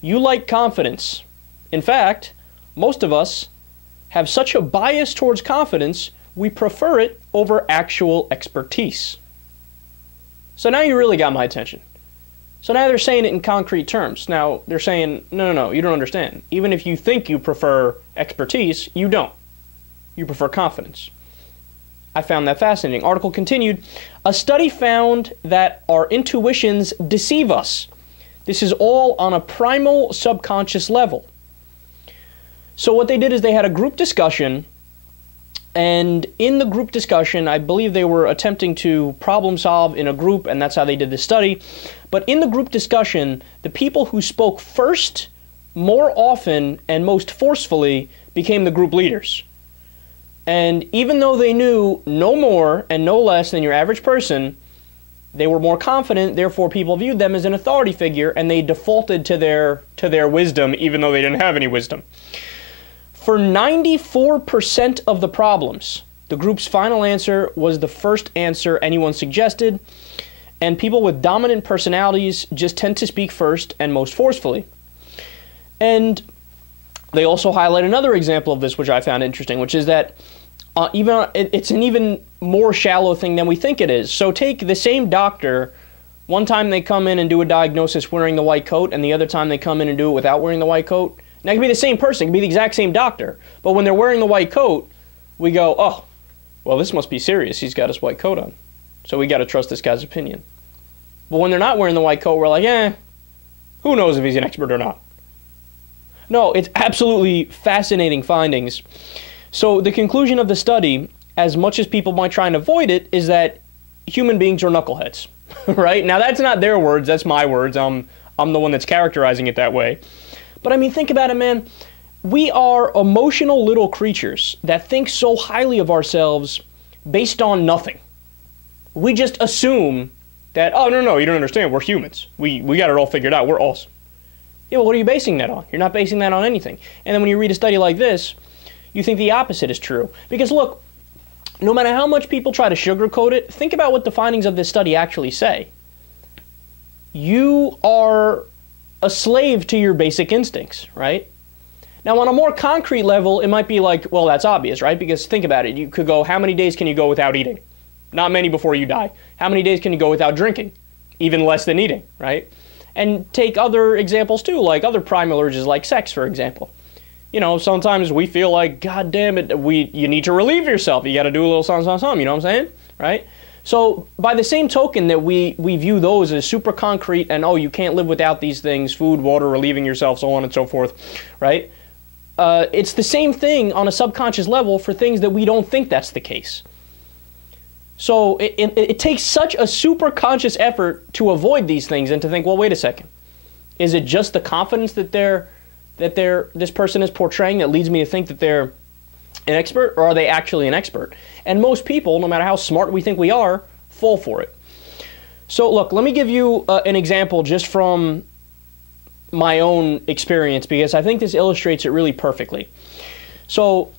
You like confidence. In fact, most of us have such a bias towards confidence, we prefer it over actual expertise. So now you really got my attention. So now they're saying it in concrete terms. Now they're saying, no, you don't understand. Even if you think you prefer expertise, you don't. You prefer confidence. I found that fascinating. Article continued, a study found that our intuitions deceive us. This is all on a primal subconscious level. So what they did is they had a group discussion, and in the group discussion, I believe they were attempting to problem solve in a group, and that's how they did the study. But in the group discussion, the people who spoke first, more often, and most forcefully became the group leaders. And even though they knew no more and no less than your average person, they were more confident, therefore people viewed them as an authority figure, and they defaulted to their wisdom, even though they didn't have any wisdom. For 94% of the problems, the group's final answer was the first answer anyone suggested, and people with dominant personalities just tend to speak first and most forcefully. And they also highlight another example of this, which I found interesting, which is that it's an even more shallow thing than we think it is. So take the same doctor. One time they come in and do a diagnosis wearing the white coat, and the other time they come in and do it without wearing the white coat. Now, it could be the same person, it could be the exact same doctor, but when they're wearing the white coat, we go, oh, well, this must be serious. He's got his white coat on, so we got to trust this guy's opinion. But when they're not wearing the white coat, we're like, who knows if he's an expert or not? No, it's absolutely fascinating findings. So the conclusion of the study, as much as people might try and avoid it, is that human beings are knuckleheads, right? Now, that's not their words, that's my words. I'm the one that's characterizing it that way. But I mean, think about it, man. We are emotional little creatures that think so highly of ourselves based on nothing. We just assume that, oh, no, you don't understand, we're humans. We got it all figured out, we're awesome. Yeah, well, what are you basing that on? You're not basing that on anything. And then when you read a study like this, you think the opposite is true. Because look, no matter how much people try to sugarcoat it, think about what the findings of this study actually say. You are a slave to your basic instincts, right? Now, on a more concrete level, it might be like, well, that's obvious, right? Because think about it. You could go, how many days can you go without eating? Not many before you die. How many days can you go without drinking? Even less than eating, right? And take other examples too, like other primal urges like sex, for example. You know, sometimes we feel like, God damn it, you need to relieve yourself. You got to do a little something, you know what I'm saying? Right? So by the same token that we view those as super concrete and, oh, you can't live without these things, food, water, relieving yourself, so on and so forth, right? It's the same thing on a subconscious level for things that we don't think that's the case. So it takes such a super conscious effort to avoid these things and to think, well, wait a second. Is it just the confidence that this person is portraying that leads me to think that they're an expert, or are they actually an expert? And most people, no matter how smart we think we are, fall for it. So look, let me give you an example just from my own experience, because I think this illustrates it really perfectly. So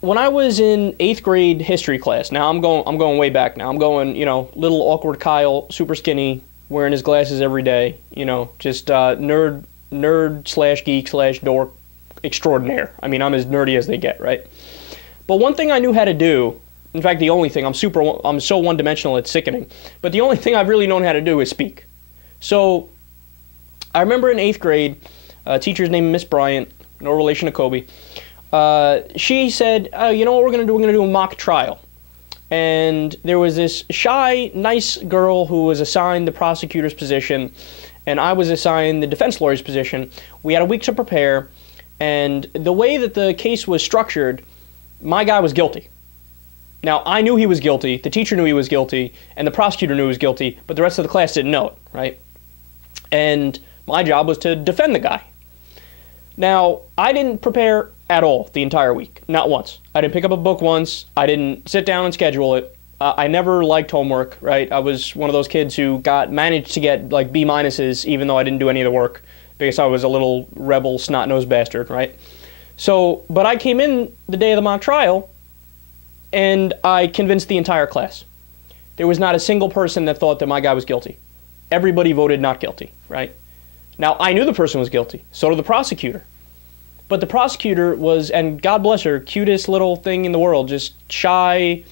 when I was in 8th grade history class, now I'm going way back now. I'm going, little awkward Kyle, super skinny, wearing his glasses every day, just nerd slash geek slash dork extraordinaire. I mean, I'm as nerdy as they get, right? But one thing I knew how to do, in fact, the only thing, I'm so one-dimensional it's sickening, but the only thing I've really known how to do is speak. So I remember in 8th grade, a teacher's name Miss Bryant, no relation to Kobe, she said, you know what we're going to do? We're going to do a mock trial. And there was this shy, nice girl who was assigned the prosecutor's position, and I was assigned the defense lawyer's position. We had a week to prepare, and the way that the case was structured, my guy was guilty. Now, I knew he was guilty, the teacher knew he was guilty, and the prosecutor knew he was guilty, but the rest of the class didn't know it, right? And my job was to defend the guy. Now, I didn't prepare at all the entire week, not once. I didn't pick up a book once, I didn't sit down and schedule it. I never liked homework, right? I was one of those kids who managed to get like B minuses even though I didn't do any of the work because I was a little rebel, snot-nosed bastard, right? So, but I came in the day of the mock trial and I convinced the entire class. There was not a single person that thought that my guy was guilty. Everybody voted not guilty, right? Now, I knew the person was guilty. So did the prosecutor. But the prosecutor was, and God bless her, cutest little thing in the world, just shy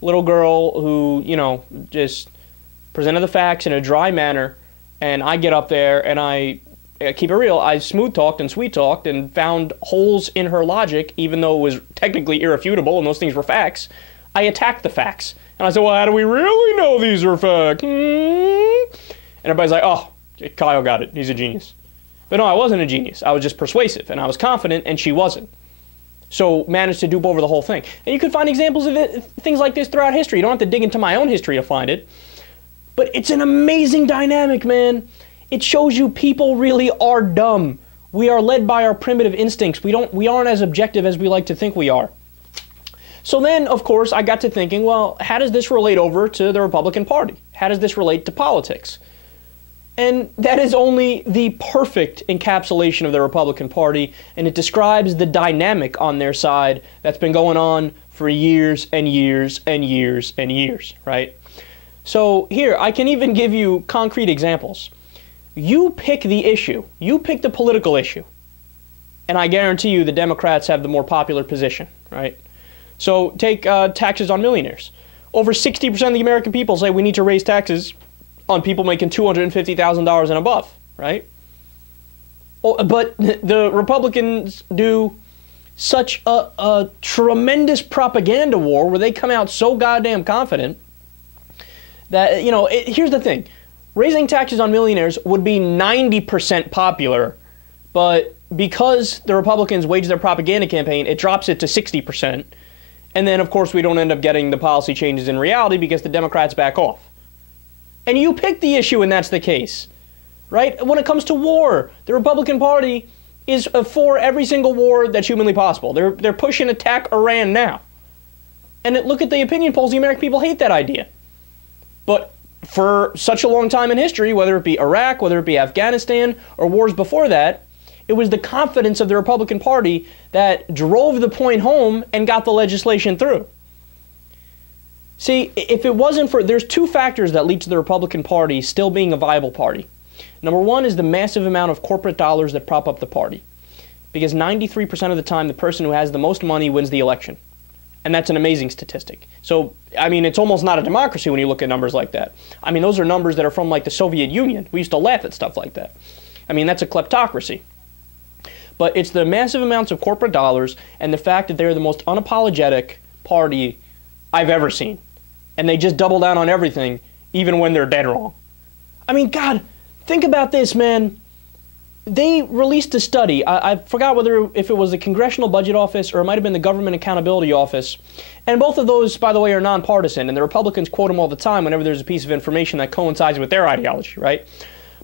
little girl who, you know, just presented the facts in a dry manner. And I get up there and I keep it real. I smooth talked and sweet talked and found holes in her logic, even though it was technically irrefutable and those things were facts. I attacked the facts. And I said, well, how do we really know these are facts? And everybody's like, oh, Kyle got it. He's a genius. But no, I wasn't a genius. I was just persuasive, and I was confident, and she wasn't. So managed to dupe over the whole thing. And you could find examples of things like this throughout history. You don't have to dig into my own history to find it. But it's an amazing dynamic, man. It shows you people really are dumb. We are led by our primitive instincts. We aren't as objective as we like to think we are. So then, of course, I got to thinking, well, how does this relate over to the Republican Party? How does this relate to politics? And that is only the perfect encapsulation of the Republican Party, and it describes the dynamic on their side that's been going on for years and years and years and years, right? So here, I can even give you concrete examples. You pick the issue, you pick the political issue, and I guarantee you the Democrats have the more popular position, right? So take taxes on millionaires. Over 60% of the American people say we need to raise taxes on people making $250,000 and above, right? But the Republicans do such a tremendous propaganda war where they come out so goddamn confident that, you know, here's the thing. Raising taxes on millionaires would be 90% popular, but because the Republicans wage their propaganda campaign, it drops it to 60%. And then, of course, we don't end up getting the policy changes in reality because the Democrats back off. And you pick the issue, and that's the case, right? When it comes to war, the Republican Party is for every single war that's humanly possible. They're pushing attack Iran now. And look at the opinion polls. The American people hate that idea. But for such a long time in history, whether it be Iraq, whether it be Afghanistan, or wars before that, it was the confidence of the Republican Party that drove the point home and got the legislation through. See, if it wasn't for, there's two factors that lead to the Republican Party still being a viable party. Number one is the massive amount of corporate dollars that prop up the party. Because 93% of the time, the person who has the most money wins the election. And that's an amazing statistic. So, I mean, it's almost not a democracy when you look at numbers like that. I mean, those are numbers that are from like the Soviet Union. We used to laugh at stuff like that. I mean, that's a kleptocracy. But it's the massive amounts of corporate dollars and the fact that they're the most unapologetic party I've ever seen. And they just double down on everything, even when they're dead wrong. I mean, God, think about this, man. They released a study. I forgot if it was the Congressional Budget Office or it might have been the Government Accountability Office. And both of those, by the way, are nonpartisan. And the Republicans quote them all the time whenever there's a piece of information that coincides with their ideology, right?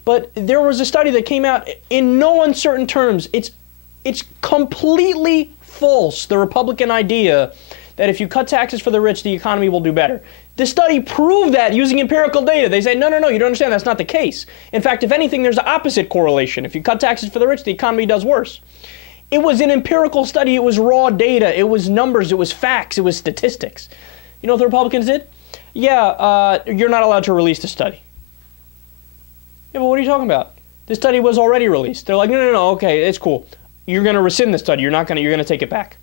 But there was a study that came out in no uncertain terms. It's completely false, the Republican idea that if you cut taxes for the rich, the economy will do better. The study proved that using empirical data. They say, no, you don't understand, that's not the case. In fact, if anything, there's the opposite correlation. If you cut taxes for the rich, the economy does worse. It was an empirical study, it was raw data, it was numbers, it was facts, it was statistics. You know what the Republicans did? Yeah, you're not allowed to release the study. Yeah, but what are you talking about? The study was already released. They're like, no, okay, it's cool. You're going to rescind the study, you're going to take it back.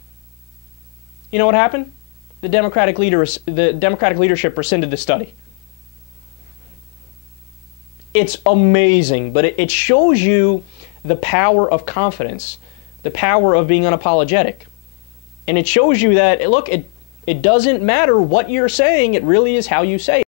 You know what happened? The Democratic leadership rescinded the study. It's amazing, but it shows you the power of confidence, the power of being unapologetic. And it shows you that, look, it doesn't matter what you're saying, it really is how you say it.